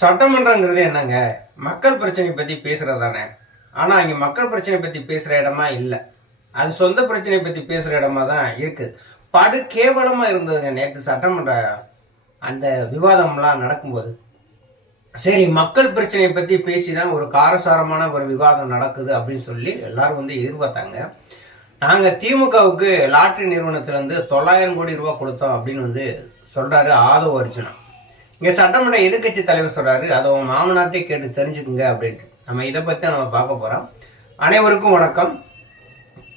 சட்டமன்றங்கிறது என்னங்க? மக்கள் பிரச்சனை பத்தி பேசுறது தானே. ஆனா இங்க மக்கள் பிரச்சனை பத்தி பேசுற இடமா இல்ல. அது சொந்த பிரச்சனை பத்தி பேசுற இடமா தான் இருக்கு. படு கேவலமா இருந்ததுங்க நேற்று சட்டமன்ற அந்த விவாதம்லாம் நடக்கும்போது. சரி, மக்கள் பிரச்சனையை பத்தி பேசிதான் ஒரு காரசாரமான ஒரு விவாதம் நடக்குது அப்படின்னு சொல்லி எல்லாரும் எதிர்பார்த்தாங்க. நாங்க திமுகவுக்கு லாட்டரி நிறுவனத்துல 900 கோடி ரூபாய் கொடுத்தோம் அப்படின்னு சொல்றாரு ஆதவ் அர்ஜுனா. இங்க சட்டமன்ற எதிர்கட்சி தலைவர் சொல்றாரு, அதை உங்க மாமனார்ட்டே கேட்டு தெரிஞ்சுக்குங்க அப்படின்ட்டு. நம்ம இதை பத்தி நம்ம பார்க்க போறோம். அனைவருக்கும் வணக்கம்.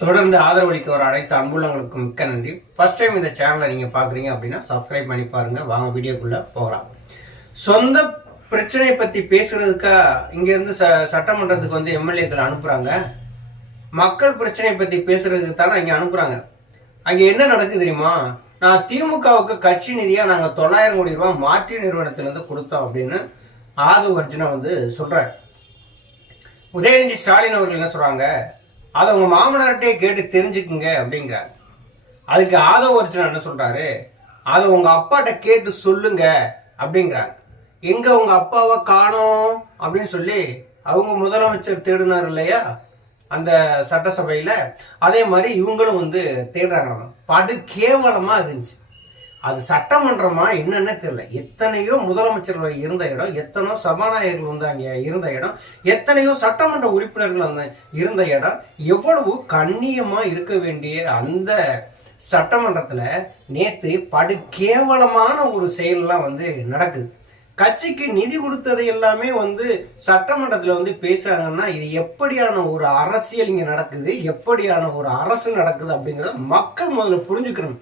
தொடர்ந்து ஆதரவளிக்க வர அனைத்து அன்புள்ளவங்களுக்கு மிக்க நன்றி. ஃபர்ஸ்ட் டைம் இந்த சேனலை நீங்க பாக்குறீங்க அப்படின்னா சப்ஸ்கிரைப் பண்ணி பாருங்க. வாங்க வீடியோக்குள்ள போகலாம். சொந்த பிரச்சனை பத்தி பேசுறதுக்கா இங்க இருந்து சட்டமன்றத்துக்கு எம்எல்ஏக்கள் அனுப்புறாங்க. மக்கள் பிரச்சனை பத்தி பேசுறதுக்கு தானே இங்க அனுப்புறாங்க. அங்க என்ன நடக்குது தெரியுமா? நான் திமுகவுக்கு கட்சி நிதியா நாங்க 900 கோடி ரூபாய் மாற்று நிறுவனத்திலிருந்து கொடுத்தோம் அப்படின்னு ஆதவ் அர்ஜுனா சொல்றாரு. உதயநிதி ஸ்டாலின் அவர்கள் என்ன சொல்றாங்க, அதை உங்க மாமனார்ட்டே கேட்டு தெரிஞ்சுக்குங்க அப்படிங்கிறாங்க. அதுக்கு ஆதவ் அர்ஜுனா என்ன சொல்றாரு, அதை உங்க அப்பாட்ட கேட்டு சொல்லுங்க அப்படிங்கிறாங்க. எங்க உங்க அப்பாவை காணோம் அப்படின்னு சொல்லி அவங்க முதலமைச்சர் தேடினார் இல்லையா அந்த சட்டசபையில, அதே மாதிரி இவங்களும் தேடுறாங்க. படு கேவலமா இருந்துச்சு. அது சட்டமன்றமா என்னன்னு தெரியல. எத்தனையோ முதலமைச்சர்கள் இருந்த இடம், எத்தனையோ சபாநாயகர்கள் அங்க இருந்த இடம், எத்தனையோ சட்டமன்ற உறுப்பினர்கள் இருந்த இடம், எவ்வளவு கண்ணியமா இருக்க வேண்டிய அந்த சட்டமன்றத்துல நேத்து படு கேவலமான ஒரு செயல்லாம் நடக்குது. கட்சிக்கு நிதி கொடுத்தது எல்லாமே சட்டமன்றத்துல பேசுறாங்கன்னா இது எப்படியான ஒரு அரசியல் இங்க நடக்குது, எப்படியான ஒரு அரசு நடக்குது அப்படிங்கறத மக்கள் முதல்ல புரிஞ்சுக்கணும்.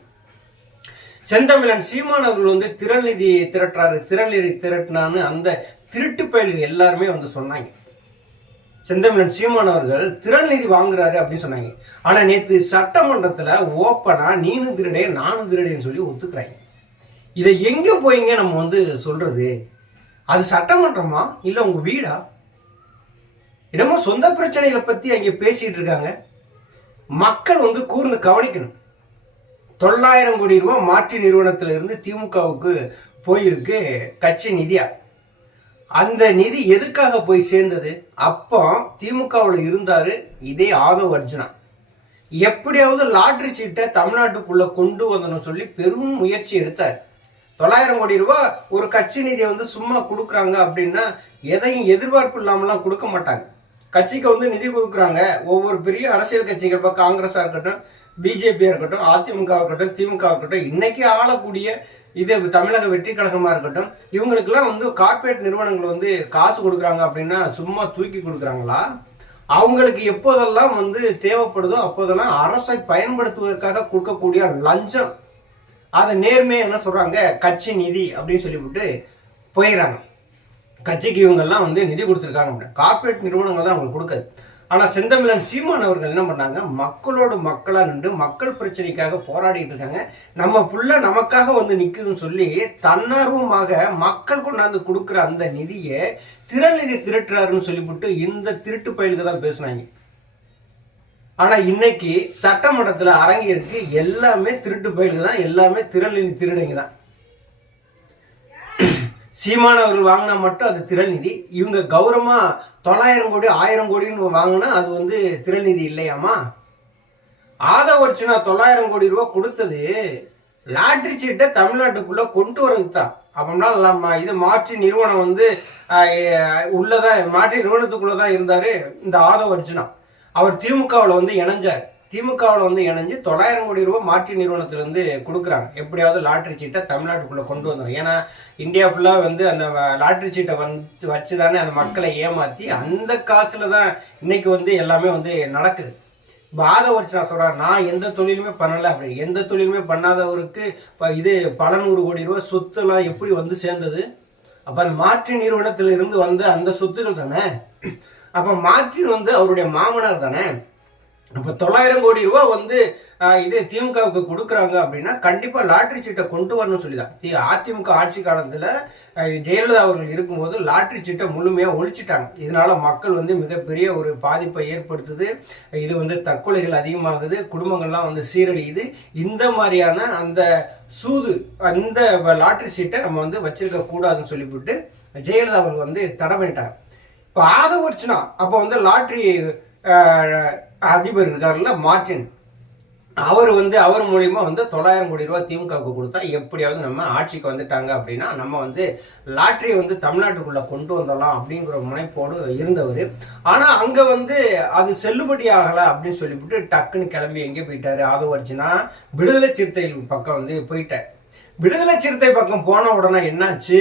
செந்தமிழன் சீமான் அவர்கள் திரள் நிதி திரட்டுறாரு, திரள் நிதி திரட்டினான்னு அந்த திருட்டு பயல்கள் எல்லாருமே சொன்னாங்க. செந்தமிழன் சீமான் அவர்கள் திரள் நிதி வாங்குறாரு அப்படின்னு சொன்னாங்க. ஆனா நேத்து சட்டமன்றத்துல ஓப்பனா நீனும் திருடே நானும் திருடேன்னு சொல்லி ஒத்துக்கிறாங்க. இதை எங்க போய்ங்க நம்ம சொல்றது? அது சட்டமன்றமா இல்ல உங்க வீடா? என்னமோ சொந்த பிரச்சனைகளை பத்தி அங்க பேசிட்டு இருக்காங்க. மக்கள் கூர்ந்து கவனிக்கணும். 900 கோடி ரூபாய் மாற்று நிறுவனத்துல இருந்து திமுகவுக்கு போயிருக்கு கட்சி நிதியா. அந்த நிதி எதுக்காக போய் சேர்ந்தது? அப்போ திமுகவுல இருந்தாரு இதே ஆதவ் அர்ஜுனா. எப்படியாவது லாட்டரி சீட்டை தமிழ்நாட்டுக்குள்ள கொண்டு வந்தணும் சொல்லி பெரும் முயற்சி எடுத்தார். 900 கோடி ரூபாய் ஒரு கட்சி நிதியை சும்மா கொடுக்குறாங்க அப்படின்னா எதையும் எதிர்பார்ப்பு இல்லாமலாம் கொடுக்க மாட்டாங்க. கட்சிக்கு நிதி கொடுக்குறாங்க. ஒவ்வொரு பெரிய அரசியல் கட்சிகள், இப்போ காங்கிரஸா இருக்கட்டும், பிஜேபியா இருக்கட்டும், அதிமுக இருக்கட்டும், திமுக இருக்கட்டும், இன்னைக்கு ஆளக்கூடிய இது தமிழக வெற்றி கழகமா இருக்கட்டும், இவங்களுக்குலாம் கார்பரேட் நிறுவனங்கள் காசு கொடுக்குறாங்க அப்படின்னா சும்மா தூக்கி கொடுக்குறாங்களா? அவங்களுக்கு எப்போதெல்லாம் தேவைப்படுதோ அப்போதெல்லாம் அரசை பயன்படுத்துவதற்காக கொடுக்கக்கூடிய லஞ்சம், அதை நேர்மையா என்ன சொல்றாங்க, கட்சி நிதி அப்படின்னு சொல்லிவிட்டு போயிடறாங்க. கட்சிக்கு இவங்க எல்லாம் நிதி கொடுத்துருக்காங்க அப்படின்னா கார்பரேட் நிறுவனங்கள் தான் அவங்களுக்கு கொடுக்காது. ஆனா செந்தமிழன் சீமான் அவர்கள் என்ன பண்ணாங்க, மக்களோடு மக்களா நின்று மக்கள் பிரச்சனைக்காக போராடிட்டு இருக்காங்க. நம்ம புள்ள நமக்காக நிக்குதுன்னு சொல்லி தன்னார்வமாக மக்கள் கொண்டாந்து கொடுக்குற அந்த நிதியை திரள் நிதி திரட்டுறாருன்னு சொல்லிவிட்டு இந்த திருட்டு பயலுக்கு தான் பேசுனாங்க. ஆனா இன்னைக்கு சட்டமன்றத்துல அரங்கிற்கு எல்லாமே திருட்டு பயிலுக்கு தான், எல்லாமே திரள் நிதி திருடங்க தான். சீமான் அவர்கள் வாங்கினா மட்டும் அது திரள் நிதி. இவங்க கௌரவமா 900 கோடி 1000 கோடின்னு வாங்கினா அது திரள் நிதி இல்லையாமா? ஆதவ் அர்ஜுனா 900 கோடி ரூபாய் கொடுத்தது லாட்டரி சீட்டை தமிழ்நாட்டுக்குள்ள கொண்டு வரதுக்கு தான். அப்படின்னா இது மாற்று நிறுவனம் உள்ளதான், மாற்று நிறுவனத்துக்குள்ளதான் இருந்தாரு இந்த ஆதவ் அர்ஜுனா. அவர் திமுகவில் இணைஞ்சார். திமுகவில் இணைஞ்சு 900 கோடி ரூபாய் மாற்று நிறுவனத்திலிருந்து கொடுக்குறாங்க. எப்படியாவது லாட்டரி சீட்டை தமிழ்நாட்டுக்குள்ள கொண்டு வந்துடும். ஏன்னா இந்தியா ஃபுல்லா அந்த லாட்டரி சீட்டை வச்சுதானே அந்த மக்களை ஏமாத்தி அந்த காசுல தான் இன்னைக்கு எல்லாமே நடக்குது. ஆதவ் அர்ஜுனா சொல்றாரு, நான் எந்த தொழிலுமே பண்ணல அப்படின்னு. எந்த தொழிலுமே பண்ணாதவருக்கு இது பல 100 கோடி ரூபாய் சொத்து எல்லாம் எப்படி சேர்ந்தது? அப்ப அந்த மாற்று நிறுவனத்தில இருந்து அந்த சொத்துக்கள் தானே. அப்ப மாற்றின் அவருடைய மாமனார் தானே. அப்ப 900 கோடி ரூபாய் இது திமுகவுக்கு கொடுக்குறாங்க அப்படின்னா கண்டிப்பா லாட்டரி சீட்டை கொண்டு வரணும்னு சொல்லிதான். அதிமுக ஆட்சி காலத்துல ஜெயலலிதா அவர்கள் இருக்கும்போது லாட்டரி சீட்டை முழுமையா ஒழிச்சிட்டாங்க. இதனால மக்கள் மிகப்பெரிய ஒரு பாதிப்பை ஏற்படுத்துது. இது தற்கொலைகள் அதிகமாகுது, குடும்பங்கள்லாம் சீரழியுது. இந்த மாதிரியான அந்த சூது, அந்த லாட்டரி சீட்டை நம்ம வச்சிருக்க கூடாதுன்னு சொல்லிவிட்டு ஜெயலலிதா அவர்கள் வந்து தடை பண்ணிட்டாங்க. இப்போ ஆதவர்ச்சனா அப்போ வந்து லாட்ரி அதிபர் இருக்காருல்ல மார்டின், அவர் மூலியமா வந்து 900 கோடி ரூபாய் திமுகவுக்கு கொடுத்தா எப்படியாவது நம்ம ஆட்சிக்கு வந்துட்டாங்க அப்படின்னா நம்ம வந்து லாட்டரியை வந்து தமிழ்நாட்டுக்குள்ள கொண்டு வந்துடலாம் அப்படிங்கிற முனைப்போடு இருந்தவர். ஆனா அங்க வந்து அது செல்லுபடி ஆகல அப்படின்னு சொல்லிவிட்டு டக்குன்னு கிளம்பி எங்கே போயிட்டாரு ஆதவர்ஜுனா, விடுதலை சிறுத்தைகள் பக்கம் வந்து போயிட்டார். விடுதலை சிறுத்தை பக்கம் போன உடனே என்னாச்சு,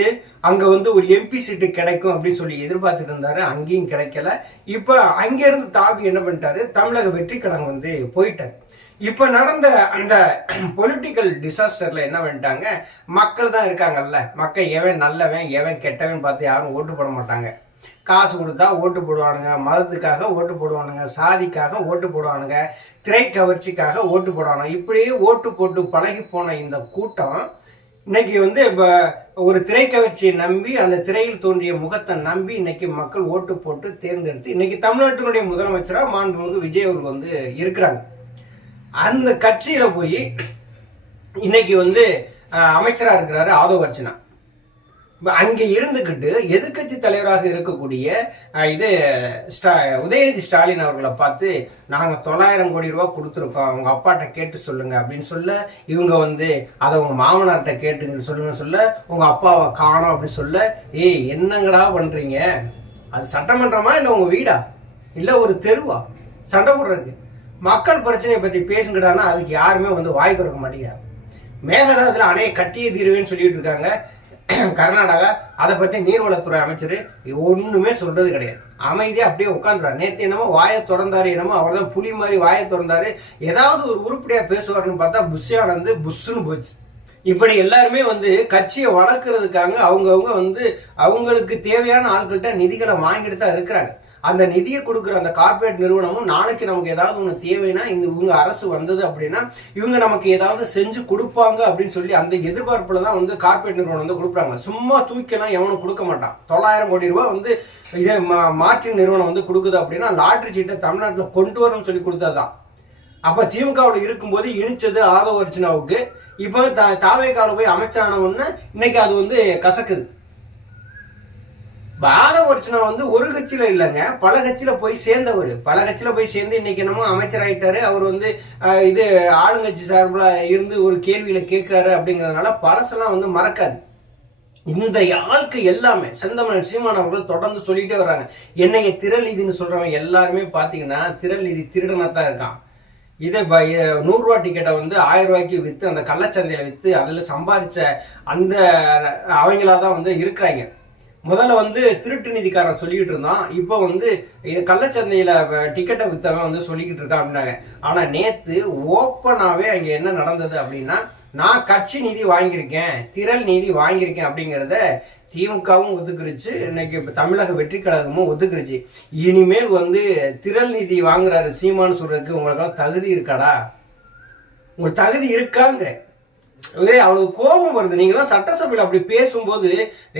அங்க வந்து ஒரு எம்பி சீட்டு கிடைக்கும் அப்படின்னு சொல்லி எதிர்பார்த்துட்டு இருந்தாரு, அங்கேயும் கிடைக்கல. இப்ப அங்க இருந்து தாவி என்ன பண்ணிட்டாரு, தமிழக வெற்றி கழகம் வந்து போயிட்டாரு. இப்ப நடந்த அந்த பொலிட்டிக்கல் டிசாஸ்டர்ல என்ன பண்ணிட்டாங்க, மக்கள் தான் இருக்காங்கல்ல, மக்கள் எவன் நல்லவன் எவன் கெட்டவன் பார்த்து யாரும் ஓட்டு போட மாட்டாங்க. காசு கொடுத்தா ஓட்டு போடுவானுங்க, மதத்துக்காக ஓட்டு போடுவானுங்க, சாதிக்காக ஓட்டு போடுவானுங்க, திரை கவர்ச்சிக்காக ஓட்டு போடுவானுங்க. இப்படியே ஓட்டு போட்டு பழகி போன இந்த கூட்டம் இன்னைக்கு வந்து ஒரு திரை கவர்ச்சியை நம்பி அந்த திரையில் தோன்றிய முகத்தை நம்பி இன்னைக்கு மக்கள் ஓட்டு போட்டு தேர்ந்தெடுத்து இன்னைக்கு தமிழ்நாட்டினுடைய முதலமைச்சரா மாண்புமிகு விஜய் அவர்கள் வந்து இருக்கிறாங்க. அந்த கட்சியில போய் இன்னைக்கு வந்து அமைச்சரா இருக்கிறாரு ஆதவர்ச்சனா. அங்க இருந்துகிட்டு எதிர்கட்சி தலைவராக இருக்கக்கூடிய உதயநிதி ஸ்டாலின் அவர்களை பார்த்து நாங்க 900 கோடி ரூபாய் கொடுத்துருக்கோம், உங்க அப்பாட்ட கேட்டு சொல்லுங்க அப்படின்னு சொல்ல, இவங்க வந்து அதை உங்க மாமனார்கிட்ட கேட்டு சொல்லுங்க சொல்ல, உங்க அப்பாவை காணோம் அப்படின்னு சொல்ல, ஏய் என்னங்கடா பண்றீங்க, அது சட்டமன்றமா இல்ல உங்க வீடா இல்ல ஒரு தெருவா சண்டை போடுறதுக்கு? மக்கள் பிரச்சனையை பத்தி பேசுங்கடானா அதுக்கு யாருமே வந்து வாய் திறக்க மாட்டேங்கிறாங்க. மேகதாதுல அணையை கட்டியே தீருவேன்னு சொல்லிட்டு இருக்காங்க கர்நாடகா, அதை பத்தி நீர்வளத்துறை அமைச்சர் ஒண்ணுமே சொல்றது கிடையாது, அமைதியா அப்படியே உட்காந்துறாரு. நேத்து என்னமோ வாயை திறந்தாரு, என்னமோ அவர் தான் புலி மாதிரி வாயை திறந்தாரு, ஏதாவது ஒரு உருப்படியா பேசுவாருன்னு பார்த்தா புஷ்ஷானந்து புஷ்ஷுன்னு போச்சு. இப்படி எல்லாருமே வந்து கட்சியை வளர்க்கறதுக்காக அவங்கவுங்க வந்து அவங்களுக்கு தேவையான ஆட்கள்கிட்ட நிதிகளை வாங்கிட்டு தான் இருக்கிறாங்க. அந்த நிதியை கொடுக்குற அந்த கார்பரேட் நிறுவனமும் நாளைக்கு நமக்கு ஏதாவது ஒன்று தேவைன்னா இவங்க அரசு வந்தது அப்படின்னா இவங்க நமக்கு ஏதாவது செஞ்சு கொடுப்பாங்க அப்படின்னு சொல்லி அந்த எதிர்பார்ப்புல தான் வந்து கார்பரேட் நிறுவனம் வந்து கொடுக்குறாங்க. சும்மா தூக்கிலாம் எவனும் கொடுக்க மாட்டான். 900 கோடி ரூபாய் வந்து இதே மார்டின் நிறுவனம் வந்து கொடுக்குது அப்படின்னா லாட்டரி சீட்டை தமிழ்நாட்டில் கொண்டு வரணும்னு சொல்லி கொடுத்ததுதான். அப்ப திமுகவோட இருக்கும்போது இனிச்சது ஆதவர்ச்சனாவுக்கு, இப்போ தாவேக்கால போய் அமைச்சரான உடனே இன்னைக்கு அது வந்து கசக்குது. ஆதவர்ச்சனா வந்து ஒரு கட்சியில இல்லைங்க, பல கட்சியில போய் சேர்ந்தவர். பல கட்சியில போய் சேர்ந்து இன்னைக்கு என்னமோ அமைச்சர் ஆயிட்டாரு. அவர் வந்து இது ஆளுங்கட்சி சார்பில் இருந்து ஒரு கேள்வியில கேட்கிறாரு அப்படிங்கறதுனால பழசெல்லாம் வந்து மறக்காது. இந்த ஆளுக்கு எல்லாமே செந்தமிழன் சீமான் அவர்கள் தொடர்ந்து சொல்லிட்டே வர்றாங்க. என்னைய திரள் நிதினு சொல்றவன் எல்லாருமே பாத்தீங்கன்னா திரள் நிதி திருடனா தான் இருக்கான். இதே 100 ரூபா டிக்கெட்டை வந்து 1000 ரூபாய்க்கு வித்து அந்த கள்ளச்சந்தையில வித்து அதுல சம்பாதிச்ச அந்த அவங்களாதான் வந்து இருக்கிறாங்க. முதல்ல வந்து திருட்டு நிதிக்காரன் சொல்லிக்கிட்டு இருந்தான், இப்போ வந்து கள்ளச்சந்தையில டிக்கெட்டை வித்தவன் வந்து சொல்லிக்கிட்டு இருக்கான் அப்படின்னாங்க. ஆனா நேத்து ஓப்பனாவே அங்க என்ன நடந்தது அப்படின்னா, நான் கட்சி நிதி வாங்கியிருக்கேன், திரள் நிதி வாங்கியிருக்கேன் அப்படிங்கிறத திமுகவும் ஒத்துக்கிருச்சு, இன்னைக்கு தமிழக வெற்றி கழகமும் ஒத்துக்கிருச்சு. இனிமேல் வந்து திரள் நிதி வாங்குறாரு சீமான்னு சொல்றதுக்கு உங்களுக்கு தகுதி இருக்காடா? உங்களுக்கு தகுதி இருக்காங்க? அவளுக்கு கோபம் வருது. நீங்களாம் சட்டசபையில அப்படி பேசும்போது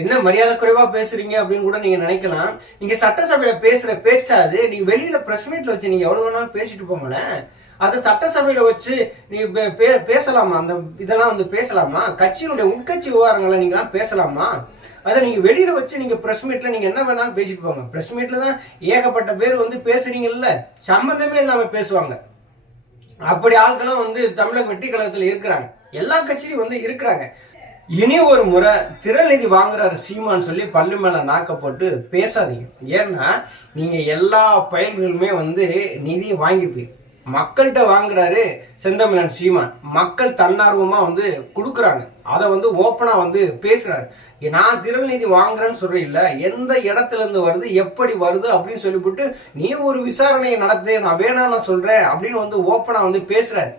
என்ன மரியாதை குறைவா பேசுறீங்க அப்படின்னு கூட நீங்க நினைக்கலாம். நீங்க சட்டசபையில பேசுற பேச்சாது நீங்க வெளியில பிரஸ் மீட்ல வச்சு நீங்க எவ்வளவு வேணாலும் பேசிட்டு போங்களேன். அதை சட்டசபையில வச்சு நீங்க பேசலாமா? அந்த இதெல்லாம் வந்து பேசலாமா? கட்சியினுடைய உட்கட்சி விவகாரங்களை நீங்க பேசலாமா? அதை நீங்க வெளியில வச்சு நீங்க பிரஸ் மீட்ல நீங்க என்ன வேணாலும் பேசிட்டு போங்க. பிரஸ் மீட்ல தான் ஏகப்பட்ட பேர் வந்து பேசுறீங்கல்ல, சம்பந்தமே இல்லாம பேசுவாங்க. அப்படி ஆட்களும் வந்து தமிழக வெற்றி கழகத்துல இருக்கிறாங்க, எல்லா கட்சியிலும் வந்து இருக்கிறாங்க. இனி ஒரு முறை திரள் நிதி வாங்குறாரு சீமான்னு சொல்லி பல்லு மேல நாக்க போட்டு பேசாதீங்க. ஏன்னா நீங்க எல்லா பயல்களுமே வந்து நிதி வாங்கிப்பீங்க. மக்கள்கிட்ட வாங்குறாரு செந்தமிழன் சீமான், மக்கள் தன்னார்வமா வந்து கொடுக்குறாங்க, அதை வந்து ஓப்பனா வந்து பேசுறாரு. நான் திரள் நிதி வாங்குறேன்னு சொல்றேன் இல்ல, எந்த இடத்துல இருந்து வருது எப்படி வருது அப்படின்னு சொல்லிவிட்டு நீ ஒரு விசாரணையை நடத்து, நான் வேணாம் நான் சொல்றேன் அப்படின்னு வந்து ஓப்பனா வந்து பேசுறாரு.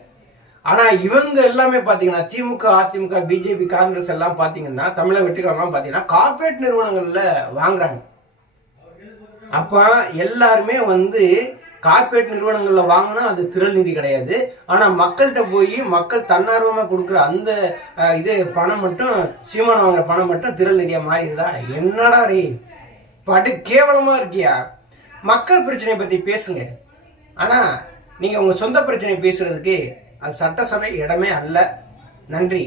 ஆனா இவங்க எல்லாமே பாத்தீங்கன்னா திமுக அதிமுக பிஜேபி காங்கிரஸ் எல்லாம் பாத்தீங்கன்னா தமிழக வெற்றிகள்லாம் பாத்தீங்கன்னா கார்பரேட் நிறுவனங்கள்ல வாங்குறாங்க. அப்ப எல்லாருமே வந்து கார்பரேட் நிறுவனங்கள்ல வாங்கினா அது திரள் நிதி கிடையாது. ஆனா மக்கள்கிட்ட போய் மக்கள் தன்னார்வமா கொடுக்குற அந்த இது பணம் மட்டும் சீமான் வாங்குற பணம் மட்டும் திரள் நிதியா மாறிடுதா? என்னடா டே படு கேவலமா இருக்கியா? மக்கள் பிரச்சனையை பத்தி பேசுங்க. ஆனா நீங்க உங்க சொந்த பிரச்சனை பேசுறதுக்கு அது சட்டசபை இடமே அல்ல. நன்றி.